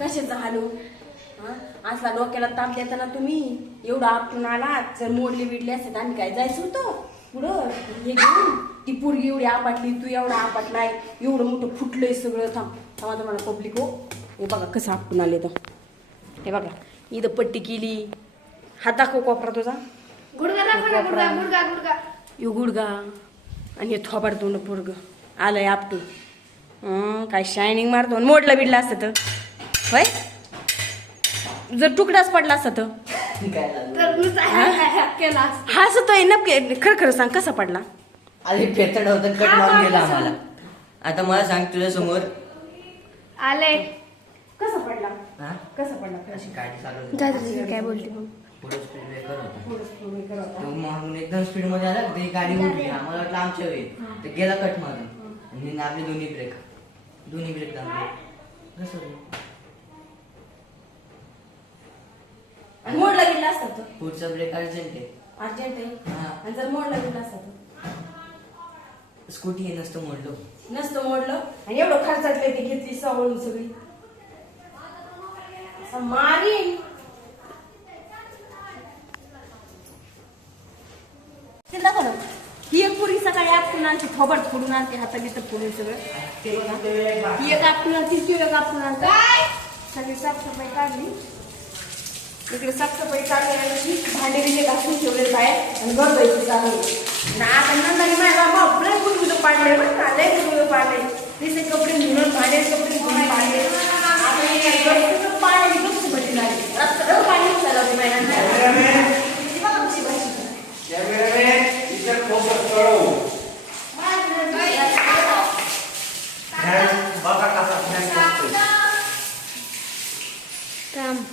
कशाचं हालू हा? असला डोक्याला ताप देताना तुम्ही एवढं आपटून आलात जर मोडली बिडली असते तर आम्ही काय जायचं होतं? पुढं? हे घेऊन? ती पोरगी एवढी आपटली तू एवढा आपटलाय एवढं मोठं फुटलंय सगळं. थांब थांबा तुम्हाला पब्लिक हो. हे बघा कसं आपटून आले तर हे बघा इथं पट्टी केली. हात दाखव कोपरा तुझा. यो गुडगा आणि हे थोबाड तोंड पोरग. आलंय आपटून. काय शायनिंग मारतो. मोडलं बिडलं असतं तर. होय? जर तुकडाच पडला असता तर? काय झालं तर नुसता केला असता. हा असं तो नक्की खरं खरं सांग कसा पडला? आधी पेतड होतं कट मारून गेला आम्हाला. आता मला सांग तुझ्या समोर. आले. कसा पडला? हा? कसा पडला? अशी गाडी चालवत काय बोलते मग? पुढे स्पीड ब्रेकर होता. तो एकदम स्पीडमध्ये आला ती गाडी उडली. आम्हाला वाटलं आमच्या वेळी. तर गेला कट मारून. आणि दोन्ही ब्रेक दोन्ही ब्रेक दाबले कसं आणि मोडला बिडला असता तर पुढचा ब्रेक अर्जंट आहे. अर्जंट आहे? हा. आणि जर मोडला बिडला असता तर स्कूटी हे नसतं मोडलो. नसतं मोडलं? आणि एवढं खर्चातले ती घेतली सवळून सगळी. असं मारीन ते ना. ही एक पुरी सकाळी आपटून आणते थोबड फोडून आणते हातात बितात फोडून सगळं. ते बघा. ही एक आपटून आणते ती एक आपटून आणते. सगळी साफसफाई काढली. इकडे साफसफाई काढली आणि भांडे बिंडे घासून ठेवले बाहेर आणि गरबायची चालू ना आता नंतर माझ्या बाप लय कुठं पाडले बरं का? लय गुडगुड पाडले तिचे कपडे धुणं भांडे कपडे धुणं पाडले आता हे पाणी गप्प भरली लागली रात्र पाणी चालवते महिन्यांना किती बघा कशी भाजी. बघा कसा फॅन करतोय. थांब.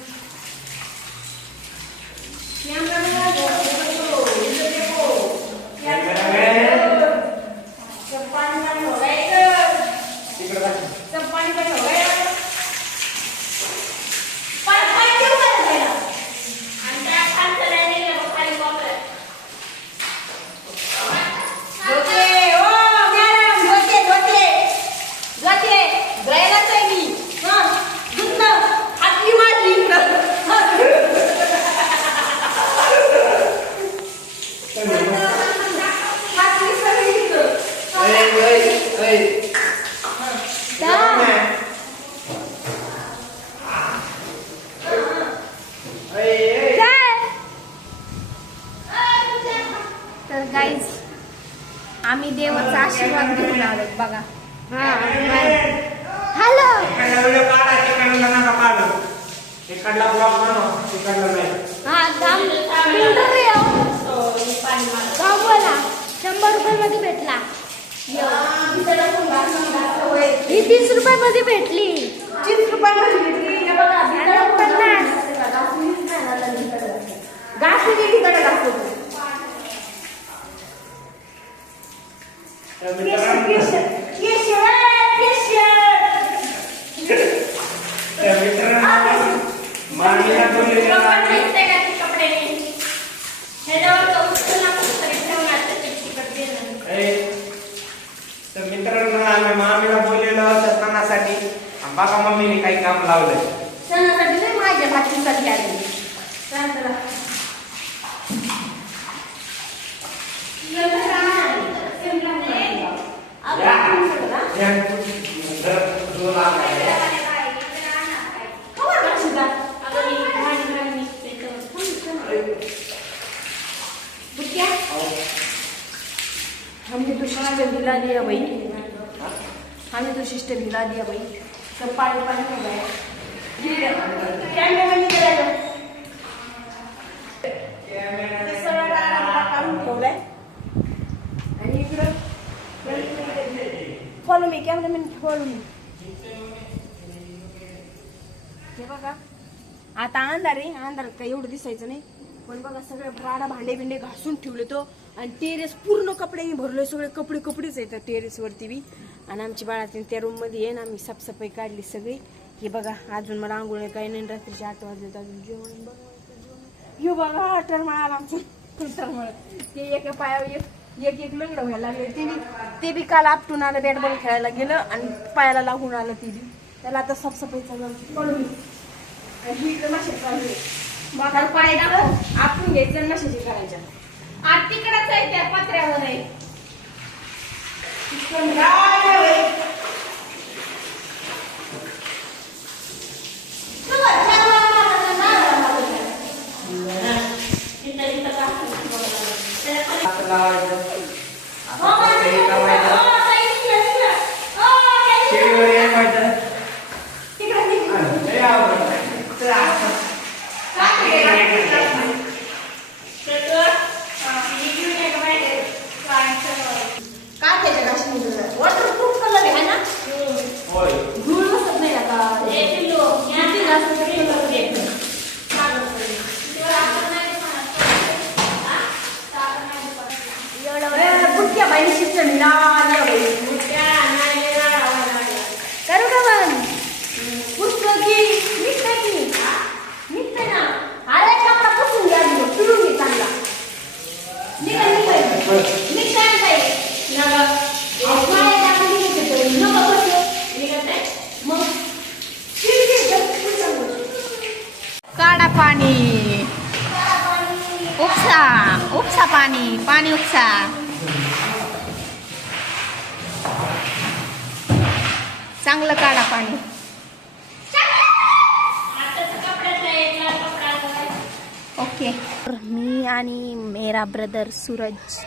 पाणी पाणी हो गया तिकडे दाखव. सब पाणी पाणी हो गया पाणी पाणी क्यों कर रहा है आणि त्या खालचं नाही गेलं खाली वापरत धोते ओ मॅडम धोते धोते धोते गयलाच आहे मी हा दुखणं हातली मारली इकडं हातली सगळी इकडं ऐ, ऐ, ऐ. थांब. ऐ, ऐ. काय? तर गाईज आम्ही देवाचा आशीर्वाद घेऊन आलो बघा. हा हॅलो. हा शंभर रुपये मध्ये भेटला. ही तीस रुपये मध्ये भेटली. तीस हे बघा आणि पन्नास घासली गेली कडे घासली मित्रांनो, मामीला बोललेलं आम्ही मामीला बोललेलो सणासाठी बघा मम्मीने काही काम लावलंय सणासाठी नाही माझ्या भाजीसाठी आलेली हमने तो सिस्टम हिला दिया भाई हमने तो सिस्टम हिला दिया भाई सब पानी पानी हो गया कैमरे में नहीं करायचं ते सगळं काढून काढून ठेवलंय आणि इकडं फॉलो मी कॅमेरामॅन हे बघा. आता अंधार आहे अंधार काही एवढं दिसायचं नाही. पण बघा सगळे राडा भांडे बिंडे घासून ठेवले तो. आणि टेरेस पूर्ण कपड्यांनी भरलोय सगळे कपडे कपडेच आहेत टेरेस वरती बी. आणि आमची बाळाची त्या रूममध्ये आहे ना आम्ही साफसफाई काढली सगळी. हे बघा अजून मला आंघोळ नाही, काही नाही. रात्रीचे आठ वाजले अजून जेवण बनवायचं जेवण. बघा टरमळ आला आमचं टरमळ ते एका पायावर एक एक एक लंगडं व्हायला लागले. ते बी ते बी काल आपटून आलं बॅट बॉल खेळायला गेलं आणि पायाला लागून आलं ते बी. त्याला आता साफसफाईचा जाऊ पडून पाय दाखव. आपण घ्यायचं माशाची करायच्या आत तिकडच आहे त्या पत्र्यावर आहे तिकडून काय आहे? चला, चला, चला, चला, चला. इथं- इथं टाकून बघा. त्याला हात लावायचं हो, आता फक्त हे करायचं. शेळीवर यायचं. लय आवडतं. चला, आता. वॉटरप्रूफ कलर आहे ना होय धूळ बसत नाही आता किती जास्त तरी कलर येत नाही. ए, बुटक्या बाई शिक्षण मिळालं बाई. करू का मग? पुस्तकी निघतंय की? निघतंय ना. अरे कपडा पुसून घ्या आधी मग, पिळून घे चांगला. निघा, निघा. निघतंय ना ताई? अहो, काय टाकून निघतंय ताई? नको बसू. मग पिळून घे, जरा पुसून घे. काढा पाणी उपसा उपसा पाणी पाणी उपसा चांगलं काढा पाणी. ओके. मी आणि मेरा ब्रदर सूरज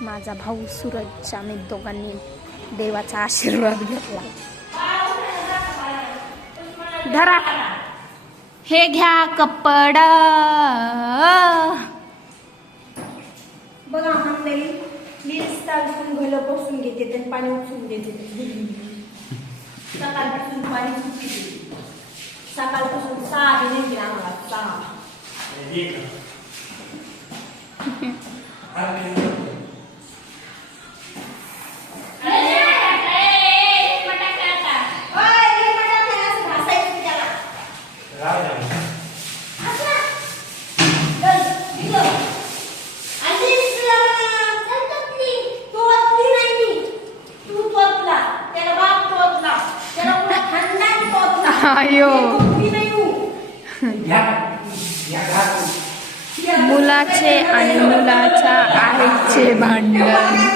माझा भाऊ सूरज आम्ही दोघांनी देवाचा आशीर्वाद घेतला. धरा. हे घ्या कपड. लील्स टाकून घोलं बसून घेते आणि पाणी उपसून देते सकाळपासून पाणी सुटते सकाळपासून सहा आधी नाही आम्हाला सहा तोतला. आयो. मी तोतली नाही हूँ. मुलाचे आणि मुलाच्या आईचे भांडण याला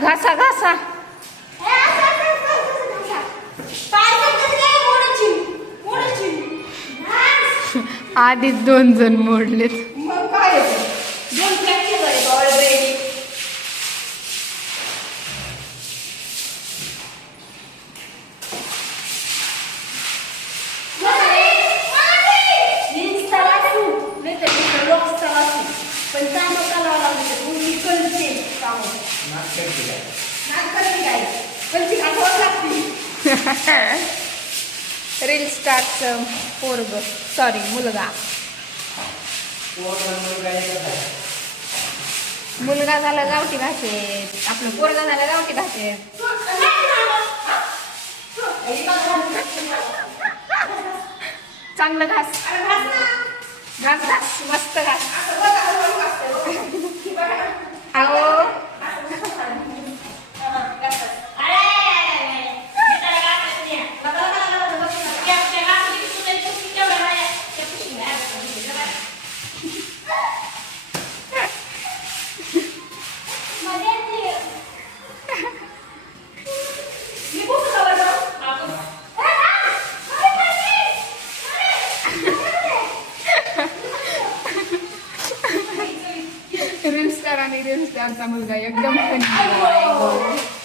घासा घासा. आधीच दोन जण मोडलेत मग काय येतं? दोन फ्रॅक्चर झाले का already? जीन्स तलासू, नाही तर दुसरं लॉक्स तलासू. पण कामं करावं लागलं कळते कामं. नाक करते काय? कळती घासावं लागते. रील स्टारचं पोरग. सॉरी मुलगा. मुलगा झाला. गावठी भाषेत आपलं पोरगा झाला गावठी भाषेत चांगलं घास. घास घास. मस्त घास. आणि रील स्टारचा